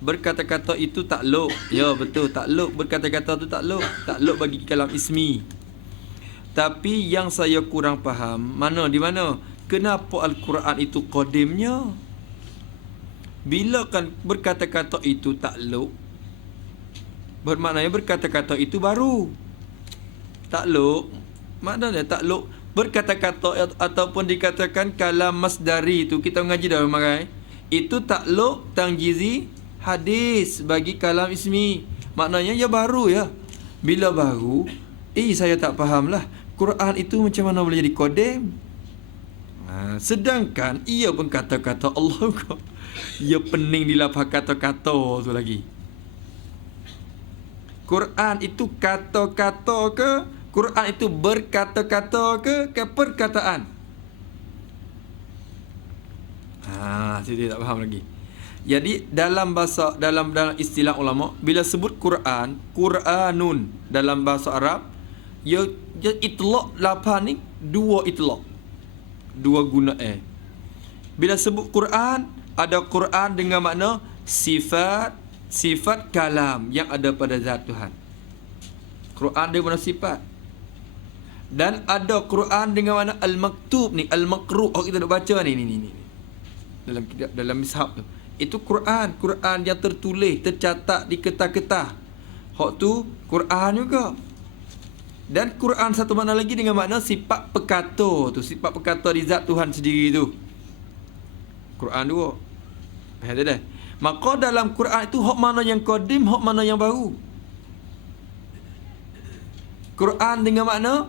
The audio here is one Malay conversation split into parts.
berkata-kata itu takluk. Ya betul, takluk. Berkata-kata tu takluk. Takluk bagi kalam ismi. Tapi yang saya kurang faham, di mana? Kenapa Al-Quran itu qadimnya? Bila kan berkata-kata itu takluk, bermaknanya berkata-kata itu baru. Takluk, maknanya takluk berkata-kata ataupun dikatakan kalam masdari itu kita mengaji dah marai. Itu takluk tangjizi hadis bagi kalam ismi. Maknanya ya baru ya. Bila baru, saya tak faham lah. Quran itu macam mana boleh jadi qadim? Sedangkan ia pun kata-kata Allah kok. Ia pening di lafaz kata-kata tu lagi. Quran itu kata-kata ke? Quran itu berkata-kata ke perkataan? Saya tak faham lagi. Jadi dalam bahasa dalam istilah ulama, bila sebut Quran, Quranun dalam bahasa Arab, ya itlaq lafaz ni dua itlaq. Dua guna Bila sebut Quran, ada Quran dengan makna sifat kalam yang ada pada zat Tuhan. Quran dengan makna sifat. Dan ada Quran dengan makna al-maktub ni, al-maqru' kita nak baca ni. Dalam mishaf tu. Itu Quran yang tertulis, tercatat di kertas-kertas. Hak tu Quran juga. Dan Quran satu makna lagi dengan makna sifat perkata tu, sifat perkata di zat Tuhan sendiri tu. Quran dua. Faham dah? Maka dalam Quran itu hak mana yang qadim, hak mana yang baru. Quran dengan makna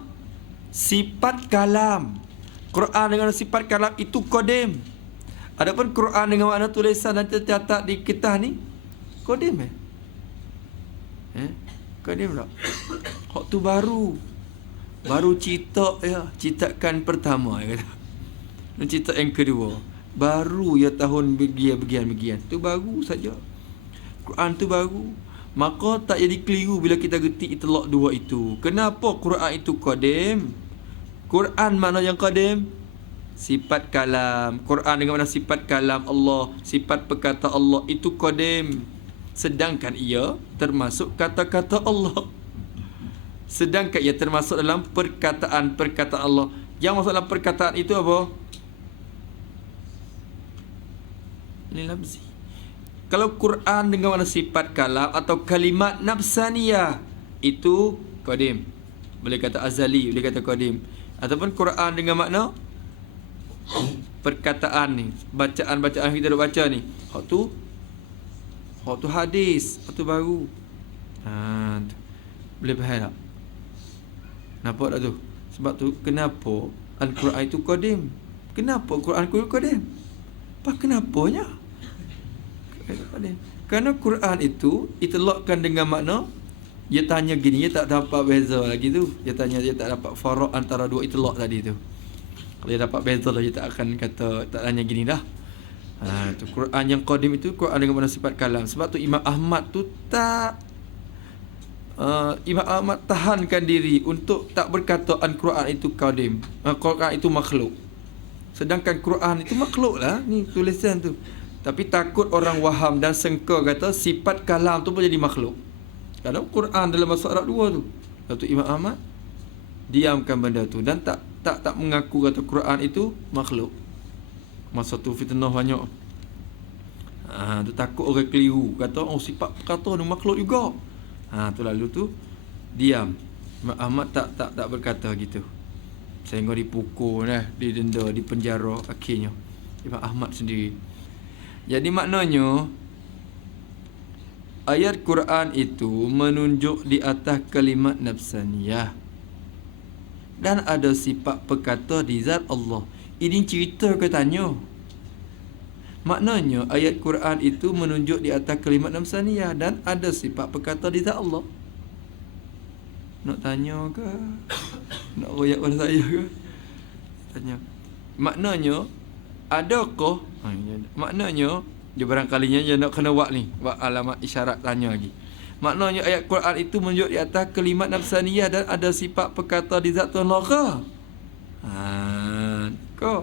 sifat kalam. Quran dengan sifat kalam itu qadim. Adapun Quran dengan makna tulisan dan tercatat di kertas ni qadim qadim tak? Hak tu baru cetak ya, cetakan pertama ya kata. Dan cetak yang kedua baru ya tahun begian. Tu baru saja. Quran tu baru. Maka tak jadi keliru bila kita reti itlaq dua itu. Kenapa Quran itu qadim? Quran mana yang qadim? Sifat kalam. Quran dengan mana sifat kalam Allah, sifat perkata Allah itu qadim. Sedangkan ia termasuk kata-kata Allah. Sedangkan ia termasuk dalam perkataan Allah. Yang masuk dalam perkataan itu apa? Ini lafzi. Kalau Quran dengan mana sifat kalam atau kalimat nafsaniyah, itu qadim. Boleh kata azali, boleh kata qadim. Ataupun Quran dengan makna perkataan ni, bacaan-bacaan kita dah baca ni, hak tu hadis, hak tu baru. Boleh faham tak? Nampak tak tu? Sebab tu kenapa Al-Quran itu qadim? Kenapa Quran itu qadim? Apa kenapanya? Kerana Quran itu itlaqkan dengan makna, dia tanya gini, dia tak dapat beza lagi tu. Dia tak dapat farak antara dua itlaq tadi tu. Kalau dia dapat beza lah, dia tak akan kata, tak tanya gini dah. Tu Quran yang qadim itu Quran dengan makna sifat kalam. Sebab tu Imam Ahmad tu Imam Ahmad tahankan diri untuk tak berkata Al-Quran itu qadim, Quran itu makhluk. Sedangkan Quran itu makhluk lah, ni tulisan tu. Tapi takut orang waham dan sengka kata sifat kalam tu pun jadi makhluk. Kerana Quran dalam bahasa Arab dua tu. Lalu Imam Ahmad diamkan benda tu dan tak mengaku kata Quran itu makhluk. Masa tu fitnah banyak. Tu takut orang keliru kata sifat perkata ni makhluk juga. Tu lalu tu diam. Imam Ahmad tak berkata gitu. Sehingga dipukul didenda, dipenjara akhirnya Imam Ahmad sendiri. Jadi maknanya ayat Quran itu menunjuk di atas kalimat nafsaniyah dan ada sifat perkata di zat Allah. Ini cerita ke tanya? Maknanya ayat Quran itu menunjuk di atas kalimat nafsaniyah dan ada sifat perkata di zat Allah. Nak tanya ke? Nak royak pada saya ke? Tanya. Maknanya adakah? Maknanya dia barangkalinya dia nak kena buat ni, buat alamat isyarat tanya lagi. Maknanya ayat Quran itu menunjuk di atas kalimat nafsaniyah dan ada sifat perkata di zat Allah ke?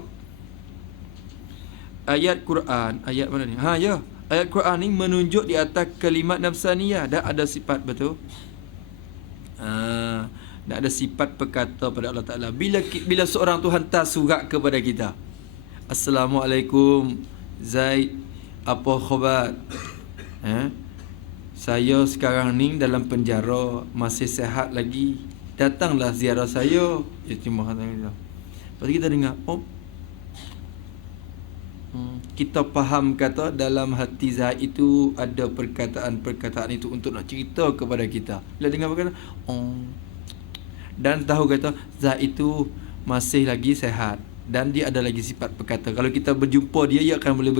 Ayat Quran, ayat mana ni? Ya. ayat Quran ni menunjuk di atas kalimat nafsaniyah. Dan ada sifat betul. Dan ada sifat perkata pada Allah Ta'ala. Bila seorang tu hantar surat kepada kita, Assalamualaikum Zaid, apa khabar? Saya sekarang ni dalam penjara, masih sihat lagi, datanglah ziarah saya. Terima kasih. Lepas tu kita dengar, kita faham kata dalam hati Zaid itu ada perkataan-perkataan itu untuk nak cerita kepada kita. Bila dengar perkataan, dan tahu kata Zaid itu masih lagi sihat dan dia ada lagi sifat berkata. Kalau kita berjumpa dia akan boleh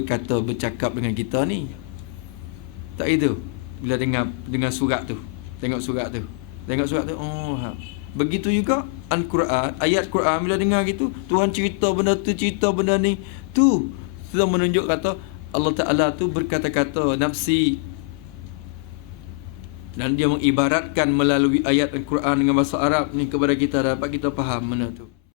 bercakap dengan kita ni. Tak itu. Bila dengar surat tu, tengok surat tu. Begitu juga Al-Quran, ayat Quran bila dengar gitu, Tuhan cerita benda tu, cerita benda ni, tu sudah menunjuk kata Allah Ta'ala tu berkata-kata nafsi. Dan dia mengibaratkan melalui ayat Al-Quran dengan bahasa Arab ni kepada kita, dapat kita faham benda tu.